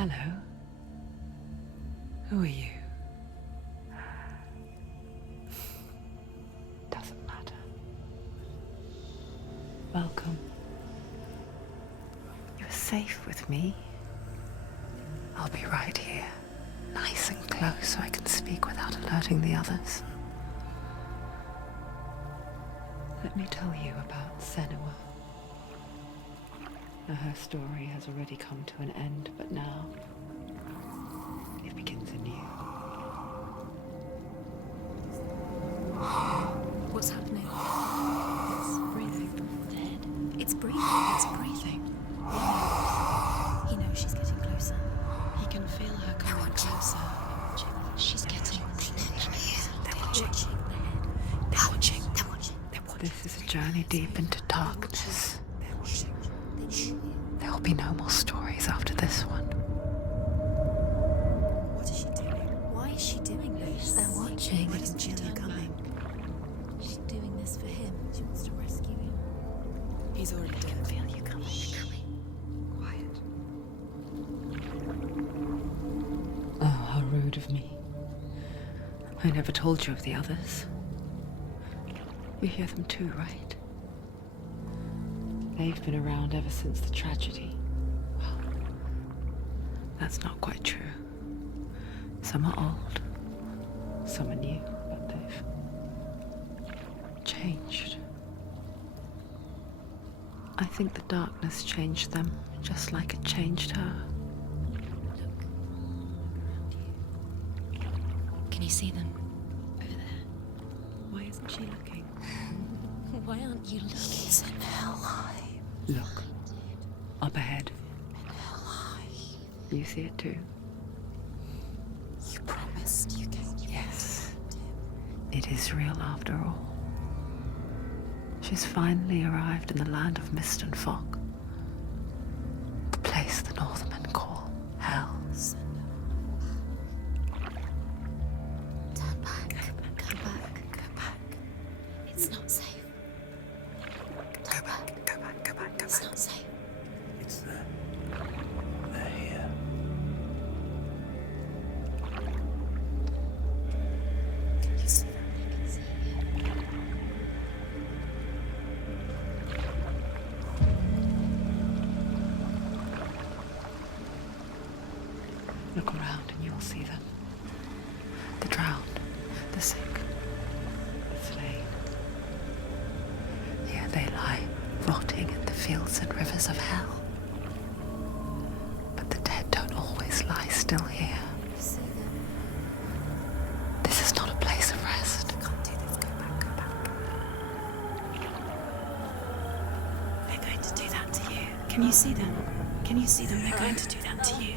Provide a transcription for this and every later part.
Hello. Who are you? Doesn't matter. Welcome. You're safe with me. I'll be right here, nice and close so I can speak without alerting the others. Let me tell you about Senua. Now, her story has already come to an end, but now it begins anew. What's happening? It's breathing. Dead. It's breathing. It's breathing. He knows she's getting closer. He can feel her coming closer. She's getting closer. They're watching. They're watching. They're watching. They're watching. This is a journey deep into darkness. They're watching. There will be no more stories after this one. What is she doing? Why is she doing this? They're watching. Why doesn't she turn coming? She's doing this for him. She wants to rescue him. He's already dead. I feel you coming. Quiet. Oh, how rude of me. I never told you of the others. You hear them too, right? They've been around ever since the tragedy. Well, that's not quite true. Some are old, some are new, but they've changed. I think the darkness changed them, just like it changed her. Can you see them? Over there. Why isn't she looking? Why aren't you looking? He's in Helheim. Look, up ahead. Helheim. You see it too? You promised you came. Yes. It is real after all. She's finally arrived in the land of mist and fog. The place the Northmen call Hell. Turn back. Come back. Go back. It's not safe. Turn back. Go back, go back, go It's back. not safe. It's there. They're here. Can you see them? I can see it. Look around and you'll see them. The drowned, the sick, the slain. Here they lie, rotting in the fields and rivers of hell. But the dead don't always lie still here. You see them. This is not a place of rest. Can't do this. Go back, go back. They're going to do that to you. Can you see them? Can you see them? They're going to do that to you.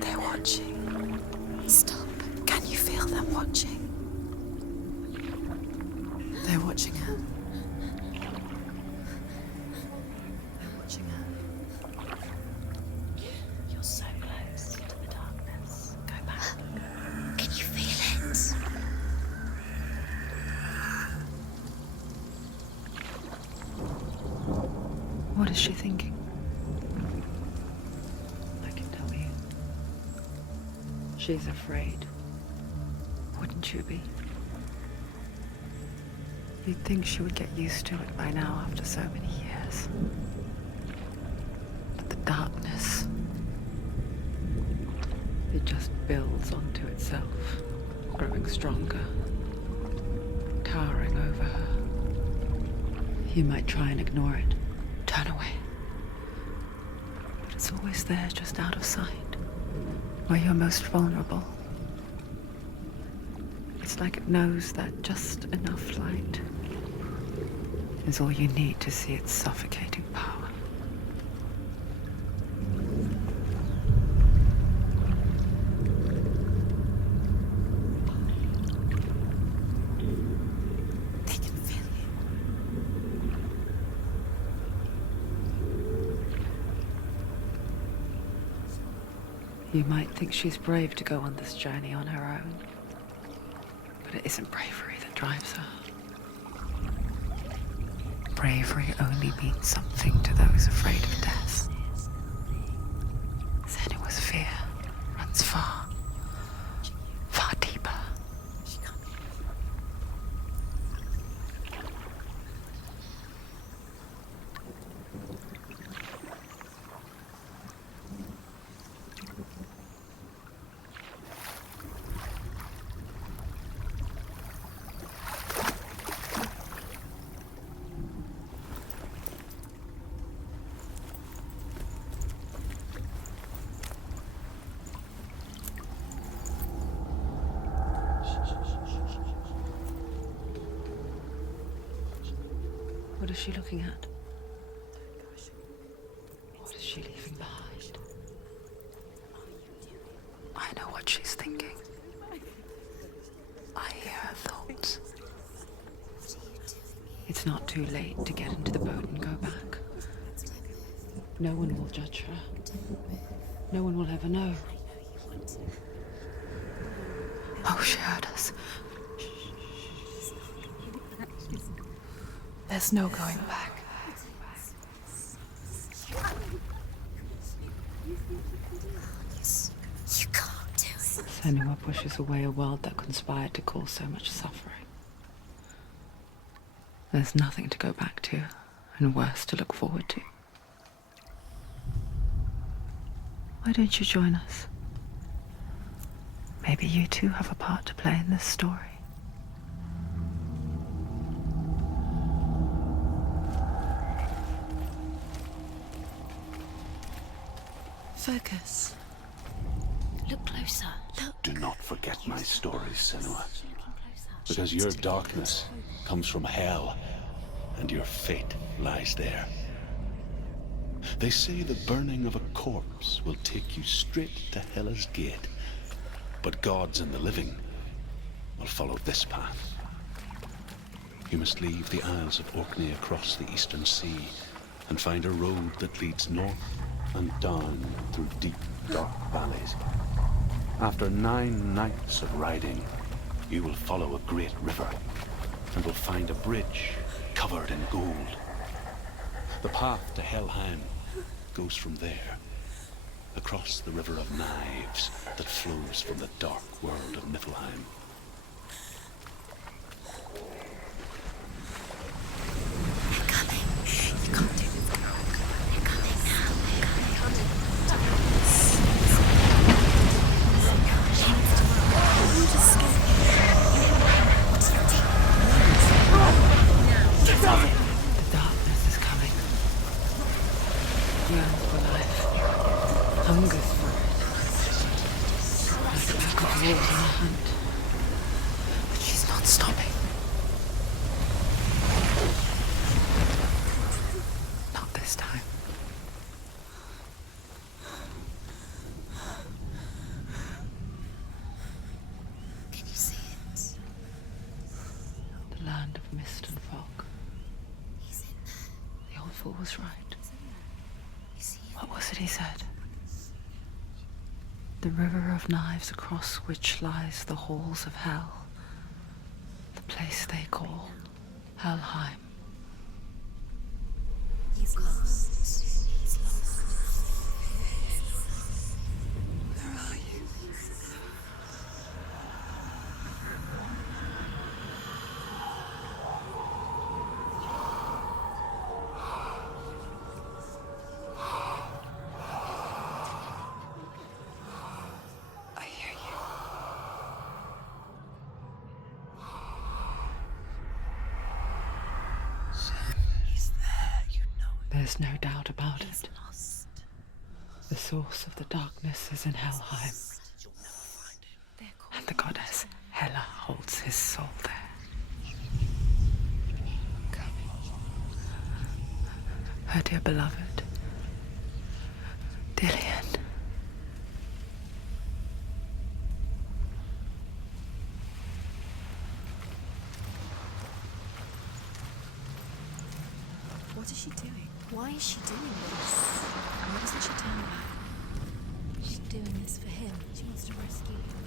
They're watching. Stop. Can you feel them watching? They're watching her. They're watching her. You're so close to the darkness. Go back. Can you feel it? What is she thinking? I can tell you. She's afraid. Wouldn't you be? You'd think she would get used to it by now after so many years. But the darkness, it just builds onto itself, growing stronger, towering over her. You might try and ignore it, turn away. But it's always there, just out of sight, where you're most vulnerable. It's like it knows that just enough light is all you need to see its suffocating power. They can feel you. You might think she's brave to go on this journey on her own, but it isn't bravery that drives her. bravery only means something to those afraid of death, then it was fear runs far, far deeper. What is she looking at? What is she leaving behind? I know what she's thinking. I hear her thoughts. It's not too late to get into the boat and go back. No one will judge her. No one will ever know. Oh, she heard us. There's no going back. You can't do it. Senua pushes away a world that conspired to cause so much suffering. There's nothing to go back to, and worse to look forward to. Why don't you join us? Maybe you too have a part to play in this story. Focus. Look closer. Look. Do not forget my stories, Senua, Looking closer. because your darkness comes from hell, and your fate lies there. They say the burning of a corpse will take you straight to Hela's gate, but gods and the living will follow this path. You must leave the Isles of Orkney across the eastern sea and find a road that leads north and down through deep, dark valleys. After 9 nights of riding, you will follow a great river and will find a bridge covered in gold. The path to Helheim goes from there, across the River of Knives that flows from the dark world of Niflheim. They're coming. You can't do this. They're coming now. They're coming. The darkness is coming. Yearns for life. Hungers for it. Like a pack of wolves on a hunt. But she's not stopping. Not this time. Can you see it? The land of mist and fog. He's in there. The old fool was right. You see it? What was it he said? The river of knives across which lies the halls of hell. The place they call Helheim. He's lost. He's lost. Where are you? I hear you. He's there, you know it. There's no doubt about He's it. lost. The source of the darkness is in Helheim, They're and the goddess Hela holds his soul there. Her dear beloved, Dillian. What is she doing? Why is she doing this? Why doesn't she turn back? She's doing this for him. She wants to rescue him.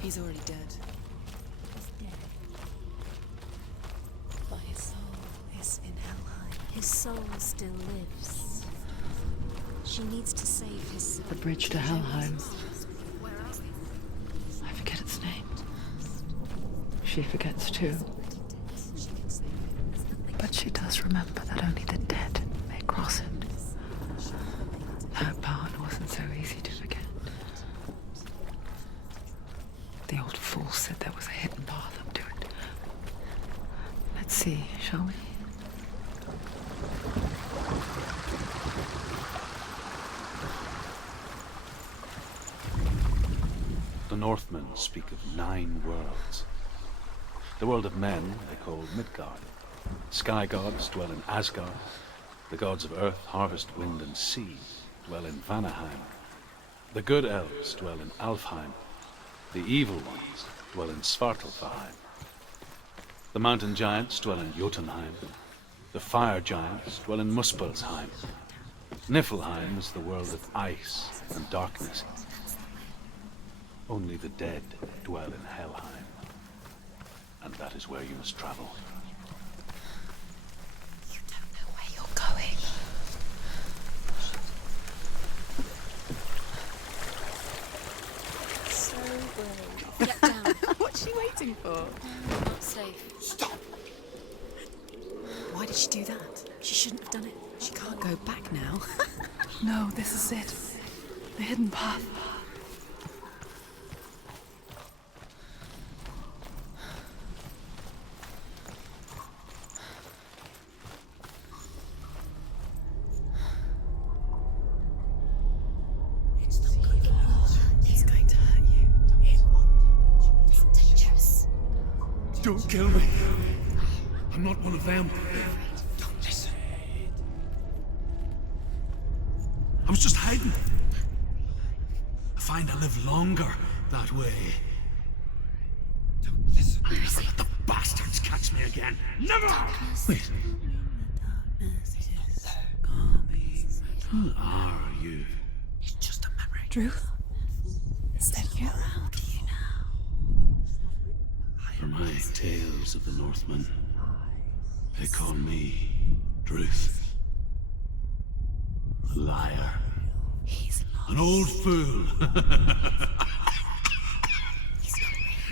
He's already dead. He's dead. But his soul is lives in Helheim. His soul still lives. She needs to save his soul. The bridge to Helheim. I forget its name. She forgets too. But she does remember that only the dead may cross it. That part wasn't so easy to forget. The old fool said there was a hidden path up to it. Let's see, shall we? The Northmen speak of 9 worlds. The world of men they call Midgard. Sky gods dwell in Asgard. The gods of earth, harvest, wind, and sea dwell in Vanaheim. The good elves dwell in Alfheim. The evil ones dwell in Svartalfheim. The mountain giants dwell in Jotunheim. The fire giants dwell in Muspelheim. Niflheim is the world of ice and darkness. Only the dead dwell in Helheim. And that is where you must travel. You don't know where you're going. So brave. Get down. What's she waiting for? Not safe. Stop! Why did she do that? She shouldn't have done it. She can't go back now. No, this is it. The hidden path. He's going to hurt you. It's dangerous. Don't kill me. I'm not one of them. Don't listen. I was just hiding. I find I live longer that way. Don't listen. I'll never let the bastards catch me again. Never! Wait, who are you? It's just a memory. Drew? Is that you? For my tales of the Northmen, they call me Druth. A liar. He's lost. An old fool.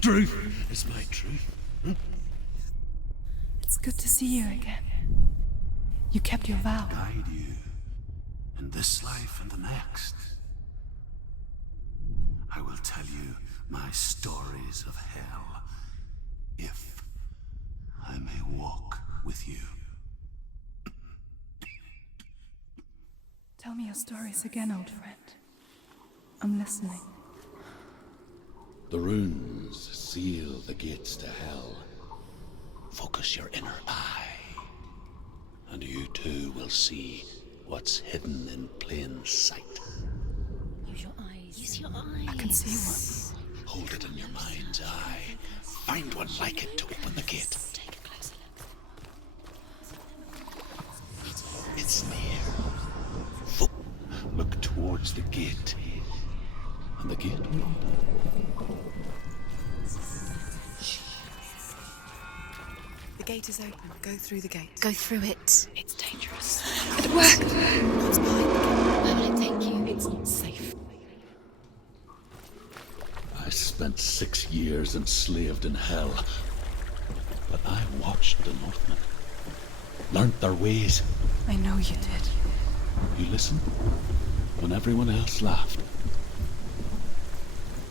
Druth is my truth. It's good to see you again. You kept your vow. Guide you in this life and the next. I will tell you my stories of hell, if I may walk with you. Tell me your stories again, old friend. I'm listening. The runes seal the gates to hell. Focus your inner eye, and you too will see what's hidden in plain sight. Use your eyes. Use your eyes. I can see one. Hold it in your mind's eye. Find one like it to open the gate. Take a closer look. It's near. Look towards the gate, and the gate will open. The gate is open. Go through the gate. Go through it. It's dangerous. It worked. What's behind the gate? Where will it take you? It's not safe. I spent 6 years enslaved in hell, but I watched the Northmen, learnt their ways. I know you did. You listened when everyone else laughed.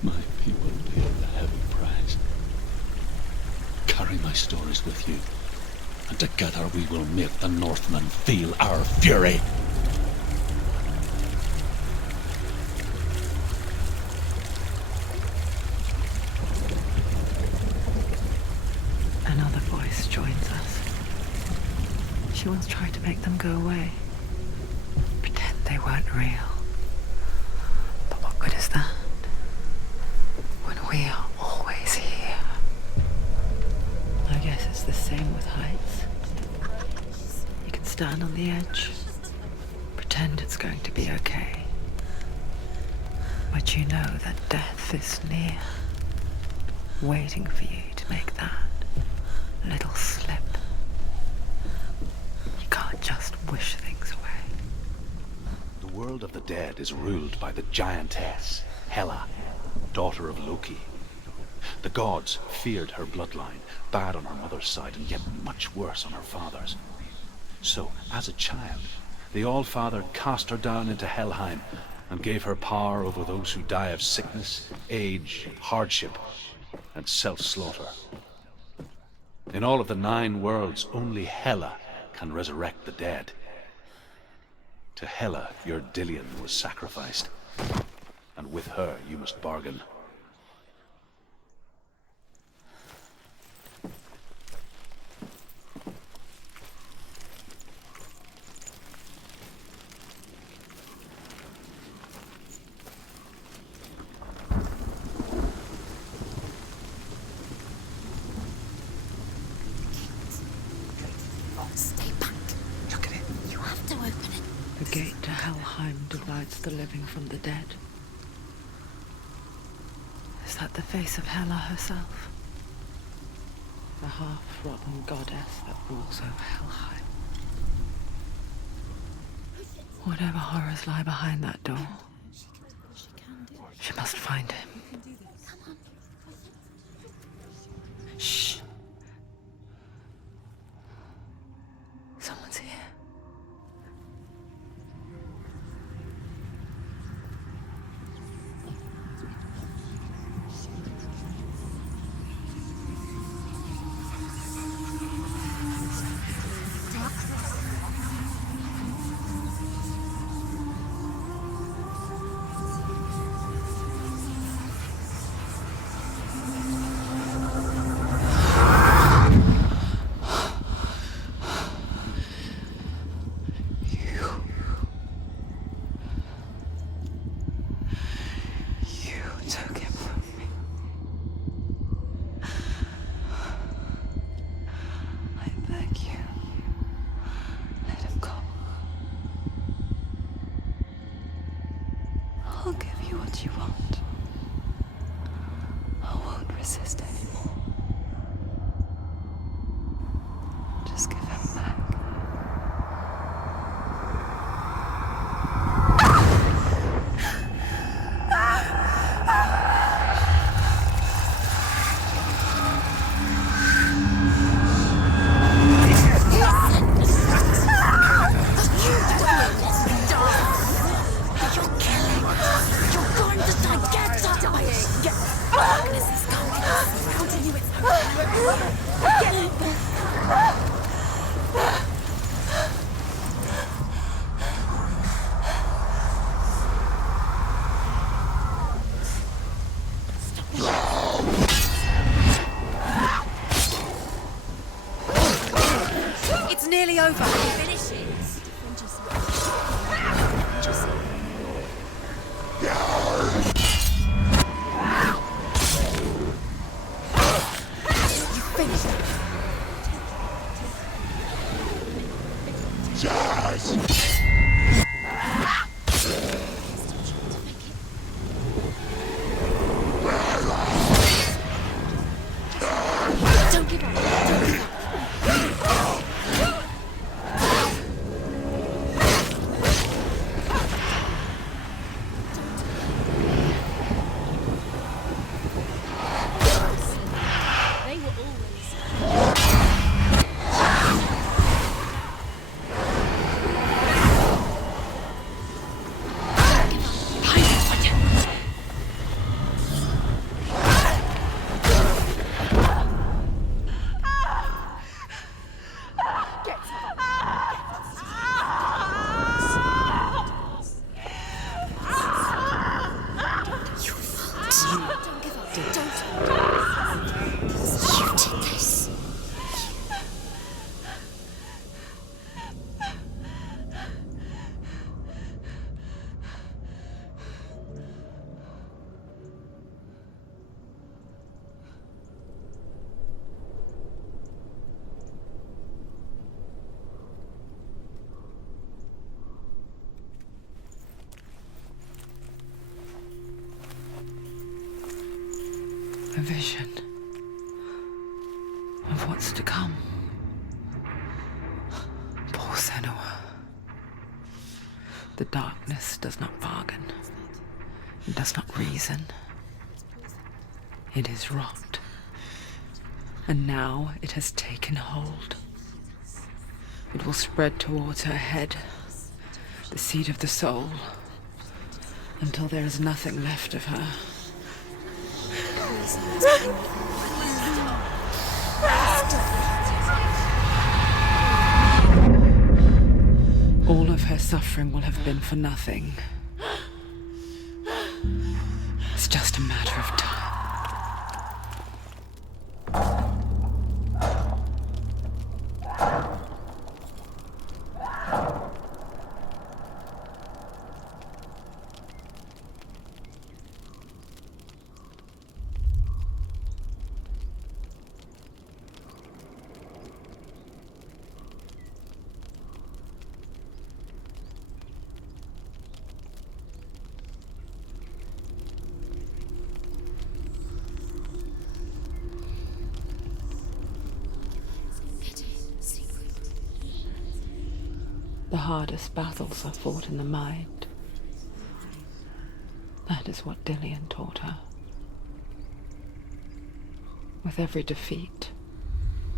My people paid the heavy price. Carry my stories with you, and together we will make the Northmen feel our fury. Another voice joins us. She once tried to make them go away. Pretend they weren't real. But what good is that? When we are always here. I guess it's the same with heights. You can stand on the edge, pretend it's going to be okay. But you know that death is near, waiting for you to make that little slip. just wish things away. The world of the dead is ruled by the giantess, Hela, daughter of Loki. The gods feared her bloodline, bad on her mother's side and yet much worse on her father's. So, as a child, the All-Father cast her down into Helheim and gave her power over those who die of sickness, age, hardship, and self-slaughter. In all of the 9 worlds, only Hela can resurrect the dead. To Hela, your Dillion was sacrificed, and with her you must bargain. Stay back. Look at it. You have to open it. The gate to Helheim divides the living from the dead. Is that the face of Hela herself? The half-rotten goddess that rules over Helheim. Whatever horrors lie behind that door, she must find him. Shh. Someone's here. You took him from me. I beg you, let him go. I'll give you what you want. I won't resist anymore. Just give him back. It's nearly over. Finish it. Don't give up. Don't give up. They were always. Don't give up. Don't. You did this. A vision of what's to come. Poor Senua. The darkness does not bargain. It does not reason. It is wrought. And now it has taken hold. It will spread towards her head, the seat of the soul, until there is nothing left of her. All of her suffering will have been for nothing. It's just a matter of time. The hardest battles are fought in the mind. That is what Dillian taught her. With every defeat,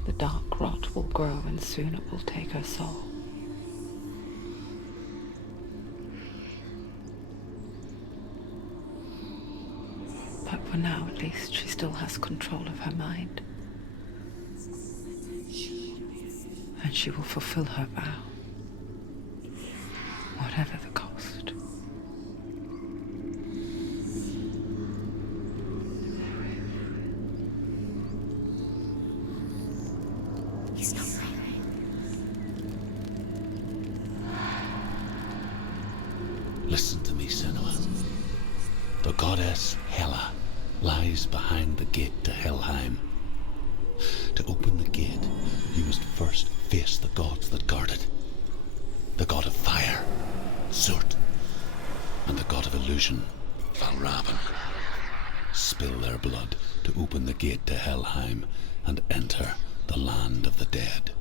the dark rot will grow and soon it will take her soul. But for now, at least, she still has control of her mind. And she will fulfill her vow, whatever the cost. He's not breathing. Listen to me, Senua. The goddess Hela lies behind the gate to Helheim. To open the gate, you must first face the gods that guard it. The god of fire, Surt, and the god of illusion, Valravn. Spill their blood to open the gate to Helheim and enter the land of the dead.